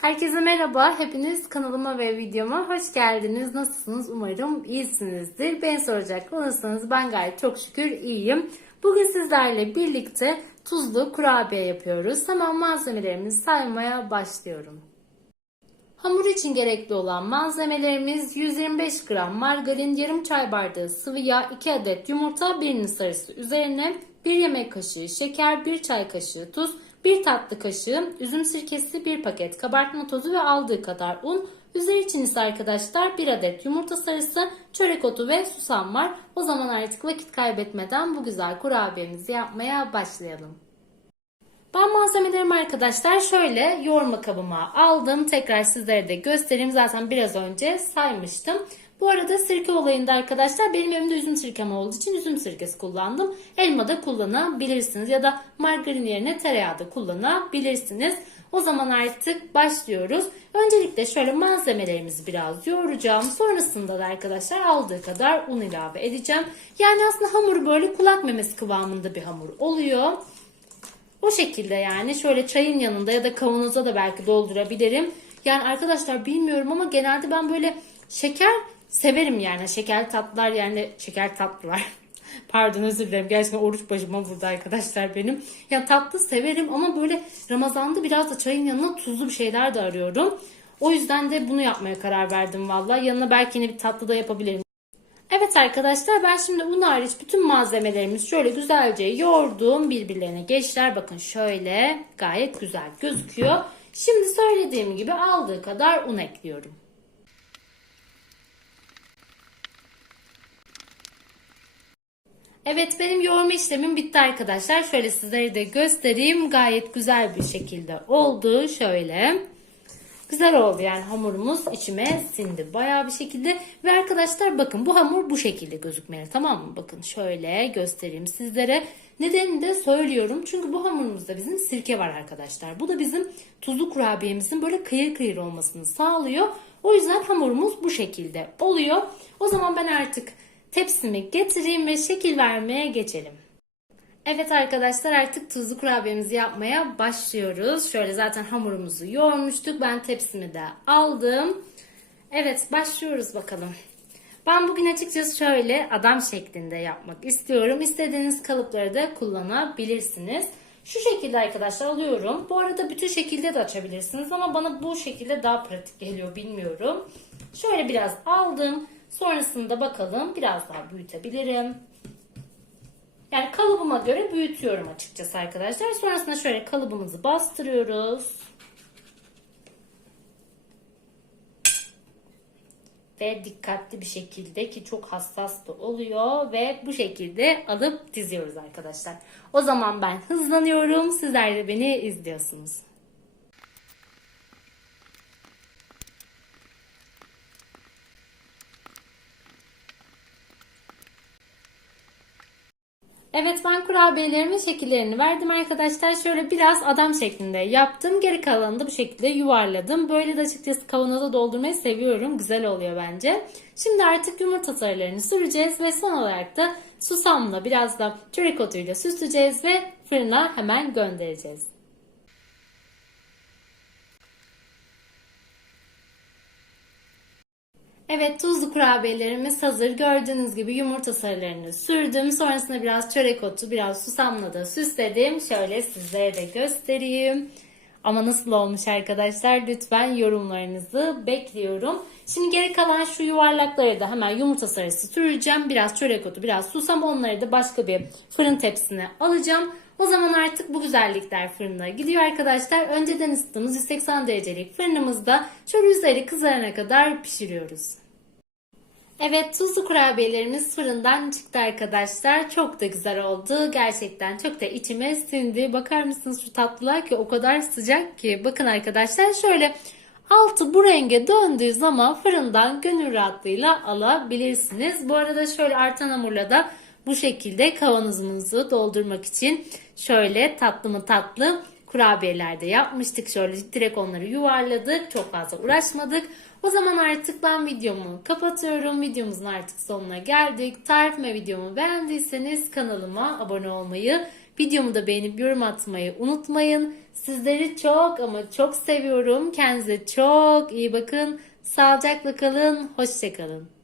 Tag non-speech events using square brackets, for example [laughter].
Herkese merhaba. Hepiniz kanalıma ve videoma hoş geldiniz. Nasılsınız? Umarım iyisinizdir. Ben soracak olursanız ben gayet çok şükür iyiyim. Bugün sizlerle birlikte tuzlu kurabiye yapıyoruz. Hemen malzemelerimizi saymaya başlıyorum. Hamur için gerekli olan malzemelerimiz 125 gram margarin, yarım çay bardağı sıvı yağ, 2 adet yumurta, birinin sarısı üzerine 1 yemek kaşığı şeker, 1 çay kaşığı tuz, 1 tatlı kaşığı üzüm sirkesi, 1 paket kabartma tozu ve aldığı kadar un. Üzeri için ise arkadaşlar 1 adet yumurta sarısı, çörek otu ve susam var. O zaman artık vakit kaybetmeden bu güzel kurabiyemizi yapmaya başlayalım. Ben malzemelerimi arkadaşlar şöyle yoğurma kabıma aldım. Tekrar sizlere de göstereyim. Zaten biraz önce saymıştım. Bu arada sirke olayında arkadaşlar benim evimde üzüm sirkem olduğu için üzüm sirkesi kullandım. Elma da kullanabilirsiniz ya da margarin yerine tereyağı da kullanabilirsiniz. O zaman artık başlıyoruz. Öncelikle şöyle malzemelerimizi biraz yoğuracağım. Sonrasında da arkadaşlar aldığı kadar un ilave edeceğim. Yani aslında hamur böyle kulak memesi kıvamında bir hamur oluyor. O şekilde yani şöyle çayın yanında ya da kavanoza da belki doldurabilirim. Yani arkadaşlar bilmiyorum ama genelde ben böyle şeker severim yani. Şeker tatlılar yani şeker tatlılar. [laughs] Pardon özür dilerim. Gerçekten oruç başıma burada arkadaşlar benim. Ya tatlı severim ama böyle Ramazan'da biraz da çayın yanına tuzlu bir şeyler de arıyorum. O yüzden de bunu yapmaya karar verdim valla. Yanına belki yine bir tatlı da yapabilirim. Evet arkadaşlar ben şimdi un hariç bütün malzemelerimizi şöyle güzelce yoğurdum. Birbirlerine geçtiler. Bakın şöyle gayet güzel gözüküyor. Şimdi söylediğim gibi aldığı kadar un ekliyorum. Evet benim yoğurma işlemim bitti arkadaşlar. Şöyle sizlere de göstereyim. Gayet güzel bir şekilde oldu. Şöyle. Güzel oldu yani hamurumuz içime sindi bayağı bir şekilde. Ve arkadaşlar bakın bu hamur bu şekilde gözükmeli tamam mı? Bakın şöyle göstereyim sizlere. Nedenini de söylüyorum. Çünkü bu hamurumuzda bizim sirke var arkadaşlar. Bu da bizim tuzlu kurabiyemizin böyle kıyır kıyır olmasını sağlıyor. O yüzden hamurumuz bu şekilde oluyor. O zaman ben artık tepsimi getireyim ve şekil vermeye geçelim. Evet arkadaşlar artık tuzlu kurabiyemizi yapmaya başlıyoruz. Şöyle zaten hamurumuzu yoğurmuştuk. Ben tepsimi de aldım. Evet başlıyoruz bakalım. Ben bugün açıkçası şöyle adam şeklinde yapmak istiyorum. İstediğiniz kalıpları da kullanabilirsiniz. Şu şekilde arkadaşlar alıyorum. Bu arada bütün şekilde de açabilirsiniz ama bana bu şekilde daha pratik geliyor bilmiyorum. Şöyle biraz aldım. Sonrasında bakalım biraz daha büyütebilirim. Yani kalıbıma göre büyütüyorum açıkçası arkadaşlar. Sonrasında şöyle kalıbımızı bastırıyoruz. Ve dikkatli bir şekilde ki çok hassas da oluyor ve bu şekilde alıp diziyoruz arkadaşlar. O zaman ben hızlanıyorum. Sizler de beni izliyorsunuz. Evet ben kurabiyelerimin şekillerini verdim arkadaşlar. Şöyle biraz adam şeklinde yaptım. Geri kalanını da bu şekilde yuvarladım. Böyle de açıkçası kavanoza doldurmayı seviyorum. Güzel oluyor bence. Şimdi artık yumurta sarılarını süreceğiz ve son olarak da susamla biraz da çörek otuyla süsleyeceğiz ve fırına hemen göndereceğiz. Evet tuzlu kurabiyelerimiz hazır. Gördüğünüz gibi yumurta sarılarını sürdüm. Sonrasında biraz çörek otu, biraz susamla da süsledim. Şöyle sizlere de göstereyim. Ama nasıl olmuş arkadaşlar? Lütfen yorumlarınızı bekliyorum. Şimdi geri kalan şu yuvarlakları da hemen yumurta sarısı süreceğim. Biraz çörek otu, biraz susam. Onları da başka bir fırın tepsisine alacağım. O zaman artık bu güzellikler fırına gidiyor arkadaşlar. Önceden ısıttığımız 180 derecelik fırınımızda şöyle üzeri kızarana kadar pişiriyoruz. Evet tuzlu kurabiyelerimiz fırından çıktı arkadaşlar. Çok da güzel oldu. Gerçekten çok da içime sindi. Bakar mısınız şu tatlılar ki o kadar sıcak ki. Bakın arkadaşlar şöyle altı bu renge döndüğü zaman fırından gönül rahatlığıyla alabilirsiniz. Bu arada şöyle artan hamurla da bu şekilde kavanozumuzu doldurmak için şöyle tatlı mı tatlı kurabiyeler de yapmıştık. Şöyle direkt onları yuvarladık. Çok fazla uğraşmadık. O zaman artık ben videomu kapatıyorum. Videomuzun artık sonuna geldik. Tarifime videomu beğendiyseniz kanalıma abone olmayı, Videomu da beğenip yorum atmayı unutmayın. Sizleri çok ama çok seviyorum. Kendinize çok iyi bakın. Sağlıcakla kalın. Hoşçakalın.